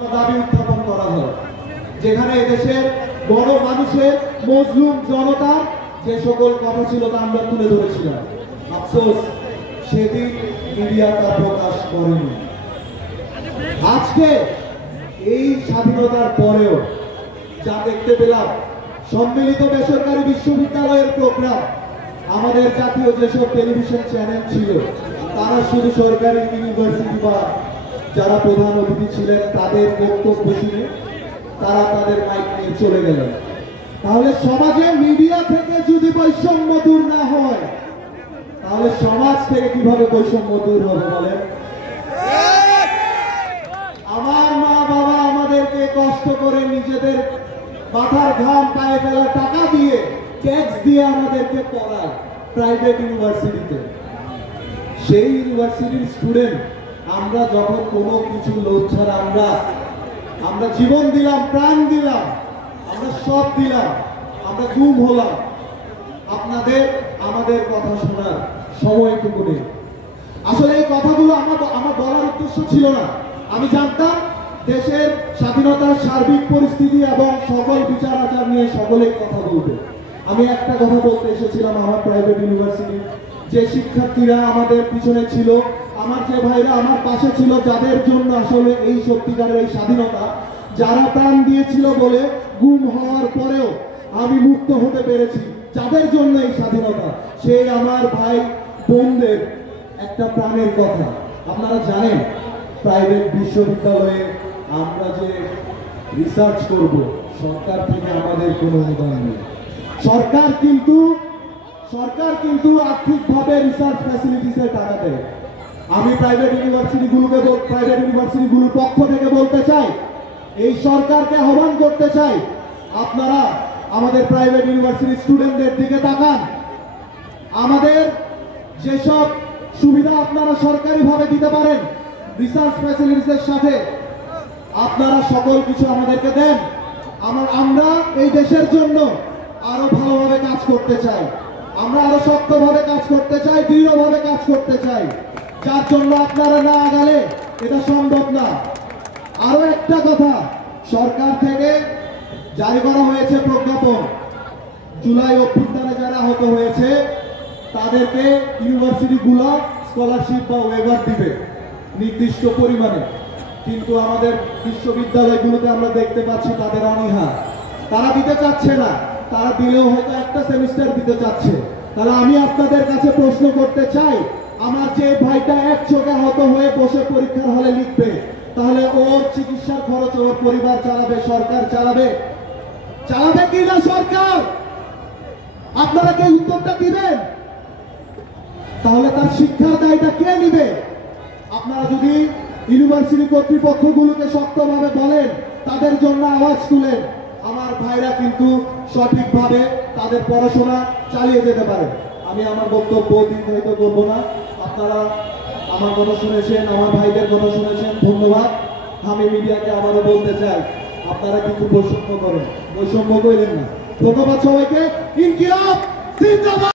দাবি উত্থাপন করা হয়, যেখানে এদেশের বড় মানুষের মজলুম জনতার যে সকল কথা ছিল তা আমরা তুলে ধরেছিলাম। আফসোস সেদিন মিডিয়া তা প্রকাশ করেনি। আজকে এই স্বাধীনতার পরেও যা দেখতে পেলাম, সম্মিলিত বেসরকারি বিশ্ববিদ্যালয়ের প্রোগ্রাম, আমাদের জাতীয় যেসব টেলিভিশন চ্যানেল ছিল তারা শুধু সরকারি ইউনিভার্সিটি বা যারা প্রধান অতিথি ছিলেন তাদের বক্তব্য শুনে তারা তাদের মাইক নিয়ে চলে গেলেন। তাহলে সমাজে মিডিয়া থেকে যদি বৈষম্য দূর না হয়, তাহলে সমাজ থেকে কিভাবে বৈষম্য দূর হবে বলেন? আমার মা বাবা আমাদেরকে কষ্ট করে নিজেদের মাথার ঘাম পায়ে ফেলা টাকা দিয়ে, ট্যাক্স দিয়ে আমাদেরকে পড়ায় প্রাইভেট ইউনিভার্সিটিতে। সেই ইউনিভার্সিটির স্টুডেন্ট আমরা যখন কোনো কিছু লোভ ছাড়া আমরা জীবন দিলাম, প্রাণ দিলাম, আমরা সব দিলাম, আমরা গুম হলাম, আপনাদের আমাদের কথা শোনার সময়টুকু নেই। আসলে এই কথাগুলো আমার বলার উদ্দেশ্য ছিল না। আমি জানতাম দেশের স্বাধীনতার সার্বিক পরিস্থিতি এবং সকল বিচার আচার নিয়ে সকলেই কথা বলবে। আমি একটা কথা বলতে এসেছিলাম, আমার প্রাইভেট ইউনিভার্সিটি যে শিক্ষার্থীরা আমাদের পিছনে ছিল, আমার যে ভাইরা আমার পাশে ছিল, যাদের জন্য আসলে এই সত্যিকারের এই স্বাধীনতা, যারা প্রাণ দিয়েছিল বলে গুম হওয়ার পরেও আমি মুক্ত হতে পেরেছি, যাদের জন্য এই স্বাধীনতা, সেই আমার ভাই বোনদের একটা প্রাণের কথা। আপনারা জানেন প্রাইভেট বিশ্ববিদ্যালয়ে আমরা যে রিসার্চ করব, সরকার থেকে আমাদের কোনো অনুদান নেই। সরকার কিন্তু আর্থিকভাবে রিসার্চ ফ্যাসিলিটিসে টাকা দেয়। আমি প্রাইভেট ইউনিভার্সিটিগুলোর পক্ষ থেকে বলতে চাই, এই সরকারকে আহ্বান করতে চাই, আপনারা আমাদের প্রাইভেট ইউনিভার্সিটি স্টুডেন্টদের দিকে তাকান। আমাদের যেসব সুবিধা আপনারা সরকারিভাবে দিতে পারেন রিসার্চ ফ্যাসিলিটিসের সাথে, আপনারা সকল কিছু আমাদেরকে দেন। আমরা এই দেশের জন্য আরো ভালোভাবে কাজ করতে চাই, আমরা আরো শক্তভাবে কাজ করতে চাই, দৃঢ়ভাবে কাজ করতে চাই, যার জন্য আপনারা না গেলে এটা সম্ভব না। আরো একটা কথা, সরকার থেকে জারি করা হয়েছে প্রজ্ঞাপন, জুলাই অভ্যুত্থানে যারা আহত হয়েছে তাদেরকে ইউনিভার্সিটিগুলো স্কলারশিপ বা ওয়েভার দিবে নির্দিষ্ট পরিমাণে। কিন্তু আমাদের বিশ্ববিদ্যালয়গুলোতে আমরা দেখতে পাচ্ছি তাদের অনীহা, তারা দিতে চাচ্ছে না, তারা দিলেও হয়তো একটা সেমিস্টার দিতে চাচ্ছে। তাহলে আমি আপনাদের কাছে প্রশ্ন করতে চাই, আমার যে ভাইটা এক চোখে আহত হয়ে বসে পরীক্ষার হলে লিখবে, তাহলে ওর চিকিৎসার খরচ ওর পরিবার চালাবে, সরকার চালাবে কি না সরকার? আপনারা কে উত্তরটা দিবেন? তাহলে তার শিক্ষার দায়টা কে নিবে? আপনারা যদি ইউনিভার্সিটি কর্তৃপক্ষগুলোকে শক্তভাবে বলেন, তাদের জন্য আওয়াজ তুলেন, আমার ভাইরা কিন্তু সঠিকভাবে তাদের পড়াশোনা চালিয়ে যেতে পারে। আমি আমার বক্তব্য দীর্ঘায়িত করবো না। আপনারা আমার কথা শুনেছেন, আমার ভাইদের কথা শুনেছেন, ধন্যবাদ। আমি মিডিয়াকে আবারও বলতে চাই, আপনারা কিন্তু বৈষম্য করেন, বৈষম্য করেন না। ধন্যবাদ সবাইকে। ইনকিলাব জিন্দাবাদ।